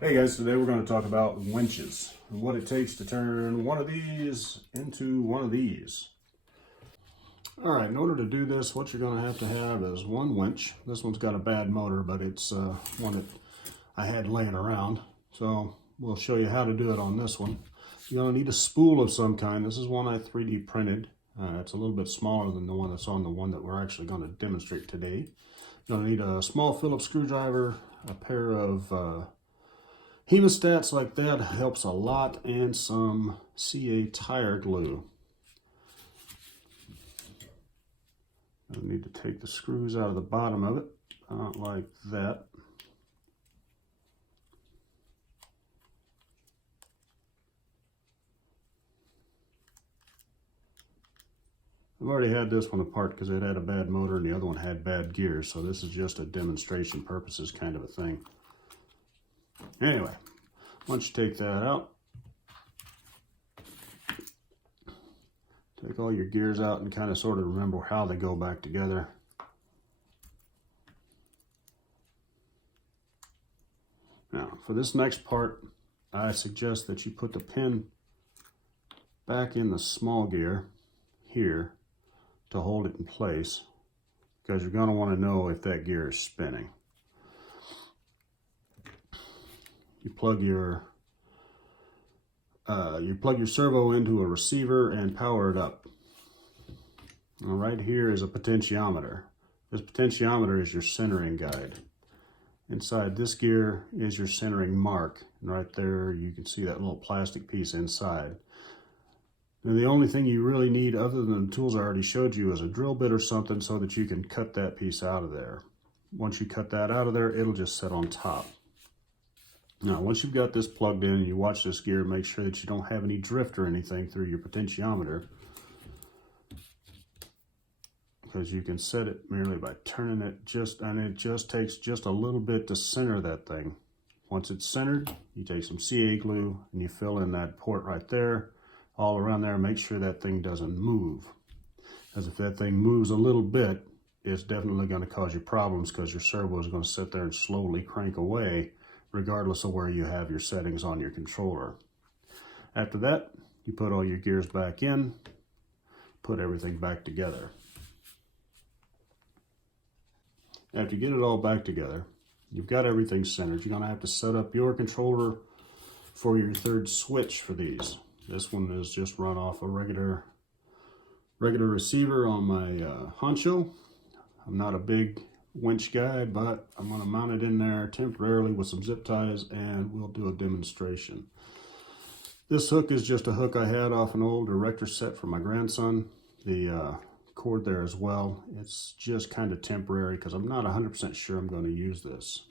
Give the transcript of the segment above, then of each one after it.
Hey guys, today we're going to talk about winches and what it takes to turn one of these into one of these. Alright, in order to do this, what you're going to have is one winch. This one's got a bad motor, but it's one that I had laying around. So we'll show you how to do it on this one. You're going to need a spool of some kind. This is one I 3D printed. It's a little bit smaller than the one that's on the one that we're actually going to demonstrate today. You're going to need a small Phillips screwdriver, a pair of hemostats like that helps a lot, and some CA tire glue. I need to take the screws out of the bottom of it, like that. I've already had this one apart because it had a bad motor and the other one had bad gears, so this is just a demonstration purposes kind of a thing. Anyway, once you take that out, take all your gears out and kind of sort of remember how they go back together. Now, for this next part, I suggest that you put the pin back in the small gear here to hold it in place, because you're going to want to know if that gear is spinning. You plug your servo into a receiver and power it up. Now, right here is a potentiometer. This potentiometer is your centering guide. Inside this gear is your centering mark, and right there you can see that little plastic piece inside. And the only thing you really need other than the tools I already showed you is a drill bit or something so that you can cut that piece out of there. Once you cut that out of there, it'll just sit on top. Now, once you've got this plugged in and you watch this gear, make sure that you don't have any drift or anything through your potentiometer, because you can set it merely by turning it and it just takes just a little bit to center that thing. Once it's centered, you take some CA glue and you fill in that port right there, all around there. Make sure that thing doesn't move, because if that thing moves a little bit, it's definitely going to cause you problems, because your servo is going to sit there and slowly crank away regardless of where you have your settings on your controller. After that, you put all your gears back in, put everything back together. After you get it all back together, you've got everything centered. You're going to have to set up your controller for your third switch for these. This one is just run off a regular receiver on my Honcho. I'm not a big winch guy, but I'm going to mount it in there temporarily with some zip ties, and we'll do a demonstration. This hook is just a hook I had off an old director set for my grandson. The cord there as well. It's just kind of temporary because I'm not 100% sure I'm going to use this.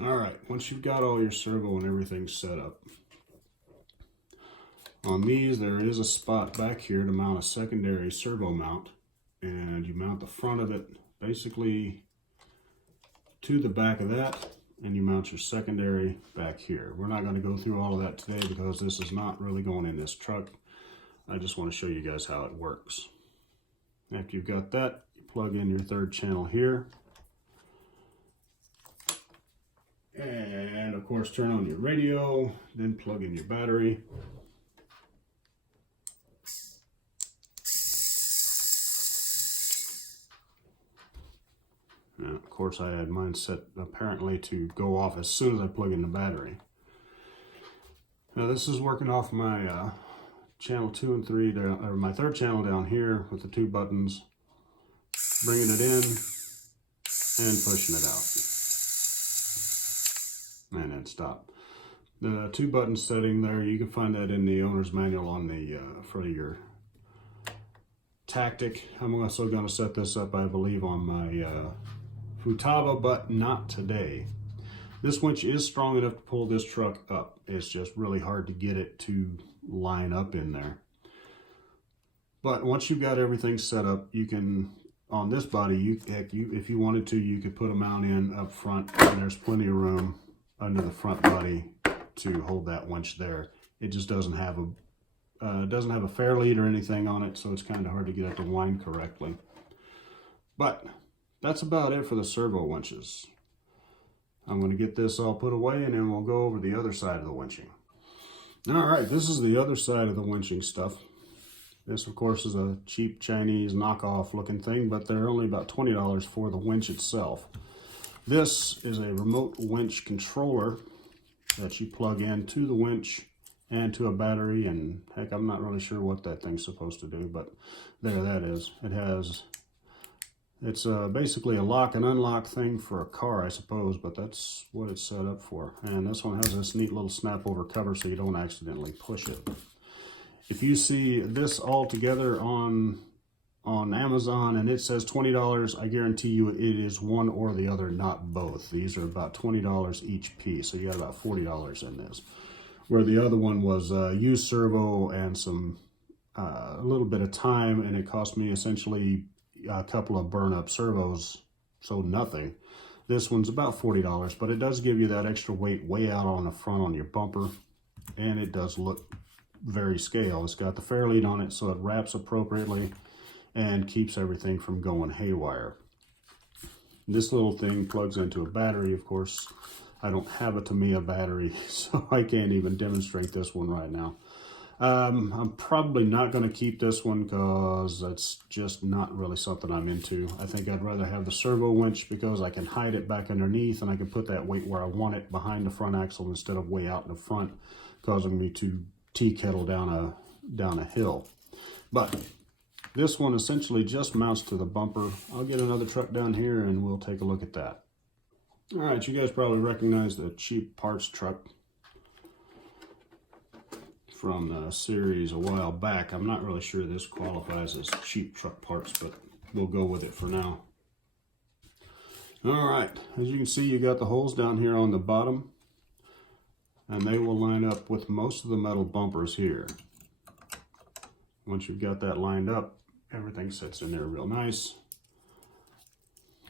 All right, once you've got all your servo and everything set up, on these there is a spot back here to mount a secondary servo mount, and you mount the front of it basically to the back of that, and you mount your secondary back here. We're not going to go through all of that today because this is not really going in this truck. I just want to show you guys how it works. After you've got that, you plug in your third channel here. And of course, turn on your radio, then plug in your battery. Now, of course, I had mine set apparently to go off as soon as I plug in the battery. Now, this is working off my channel 2 and 3, down, or my third channel down here with the two buttons, bringing it in and pushing it out. And then stop. The two button setting there, you can find that in the owner's manual on the front of your Tactic. I'm also going to set this up, I believe, on my Futaba, but not today. This winch is strong enough to pull this truck up. It's just really hard to get it to line up in there. But once you've got everything set up, you can, on this body, if you wanted to, you could put a mount in up front, and there's plenty of room under the front body to hold that winch there. It just doesn't have a fair lead or anything on it, so it's kind of hard to get it to wind correctly. But that's about it for the servo winches. I'm going to get this all put away and then we'll go over the other side of the winching. All right, this is the other side of the winching stuff. This, of course, is a cheap Chinese knockoff looking thing, but they're only about $20 for the winch itself. This is a remote winch controller that you plug into the winch and to a battery, and heck, I'm not really sure what that thing's supposed to do, but there that is. It's basically a lock and unlock thing for a car, I suppose, but that's what it's set up for. And this one has this neat little snap over cover so you don't accidentally push it. If you see this all together on Amazon and it says $20, I guarantee you it is one or the other, not both. These are about $20 each piece, so you got about $40 in this. Where the other one was used servo and some a little bit of time, and it cost me essentially a couple of burn-up servos, so nothing. This one's about $40, but it does give you that extra weight way out on the front on your bumper, and it does look very scale. It's got the fair lead on it, so it wraps appropriately and keeps everything from going haywire. This little thing plugs into a battery. Of course, I don't have a Tamiya battery, so I can't even demonstrate this one right now. I'm probably not going to keep this one because that's just not really something I'm into. I think I'd rather have the servo winch because I can hide it back underneath and I can put that weight where I want it, behind the front axle instead of way out in the front, causing me to tea kettle down a hill. But this one essentially just mounts to the bumper. I'll get another truck down here and we'll take a look at that. All right, you guys probably recognize the cheap parts truck from the series a while back. I'm not really sure this qualifies as cheap truck parts, but we'll go with it for now. All right, as you can see, you got the holes down here on the bottom, and they will line up with most of the metal bumpers here. Once you've got that lined up, everything sits in there real nice.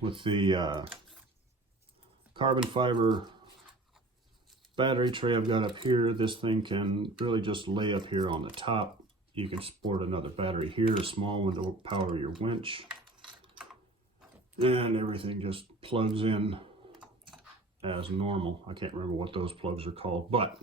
With the carbon fiber battery tray I've got up here, this thing can really just lay up here on the top. You can sport another battery here, a small one to power your winch. And everything just plugs in as normal. I can't remember what those plugs are called, but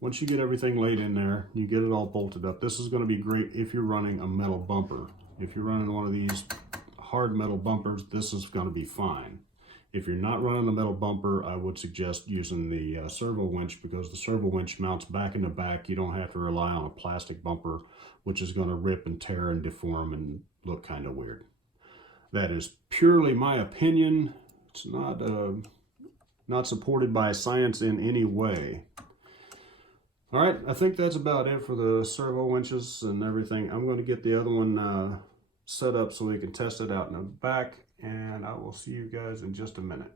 once you get everything laid in there, you get it all bolted up. This is going to be great if you're running a metal bumper. If you're running one of these hard metal bumpers, this is going to be fine. If you're not running the metal bumper, I would suggest using the servo winch, because the servo winch mounts back in the back. You don't have to rely on a plastic bumper, which is going to rip and tear and deform and look kind of weird. That is purely my opinion. It's not supported by science in any way. All right, I think that's about it for the servo winches and everything. I'm going to get the other one set up so we can test it out in the back, and I will see you guys in just a minute.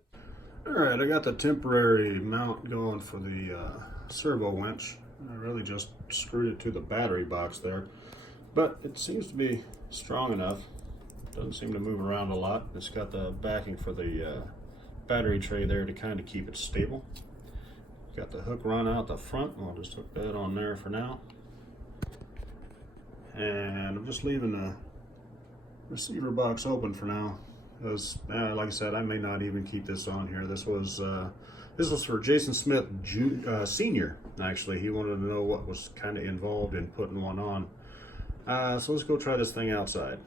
All right, I got the temporary mount going for the servo winch. I really just screwed it to the battery box there, but it seems to be strong enough. Doesn't seem to move around a lot. It's got the backing for the battery tray there to kind of keep it stable. Got the hook run out the front. I'll just hook that on there for now. And I'm just leaving the receiver box open for now, because like I said, I may not even keep this on here. This was for Jason Smith Sr. Actually, he wanted to know what was kind of involved in putting one on. So let's go try this thing outside.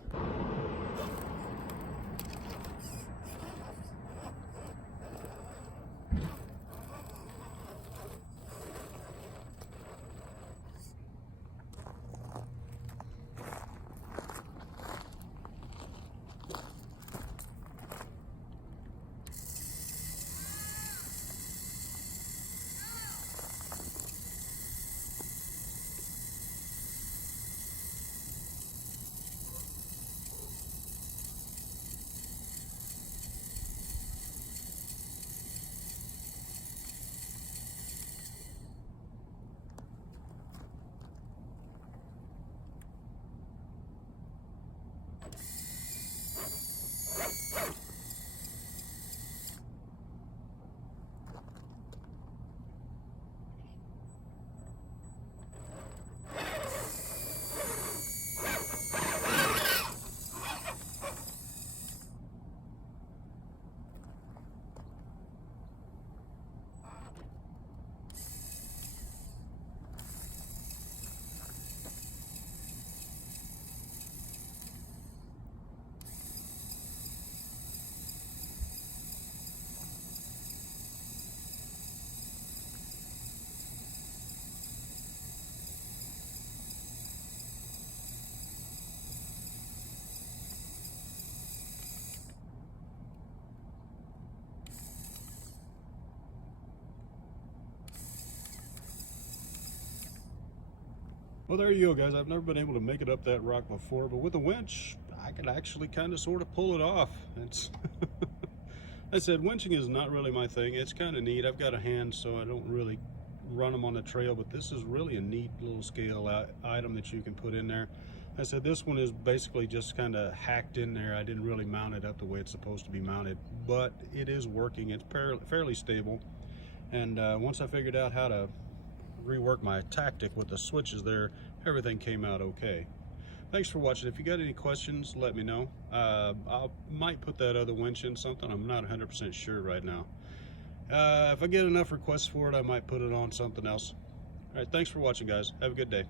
Well, there you go, guys. I've never been able to make it up that rock before, but with a winch, I could actually kind of sort of pull it off. It's I said, winching is not really my thing. It's kind of neat. I've got a hand, so I don't really run them on the trail, but this is really a neat little scale item that you can put in there. I said this one is basically just kind of hacked in there. I didn't really mount it up the way it's supposed to be mounted, but it is working. It's fairly stable. And once I figured out how to rework my tactic with the switches there, everything came out okay. Thanks for watching. If you got any questions, let me know. I might put that other winch in something. I'm not 100% sure right now. If I get enough requests for it, I might put it on something else. All right, thanks for watching, guys. Have a good day.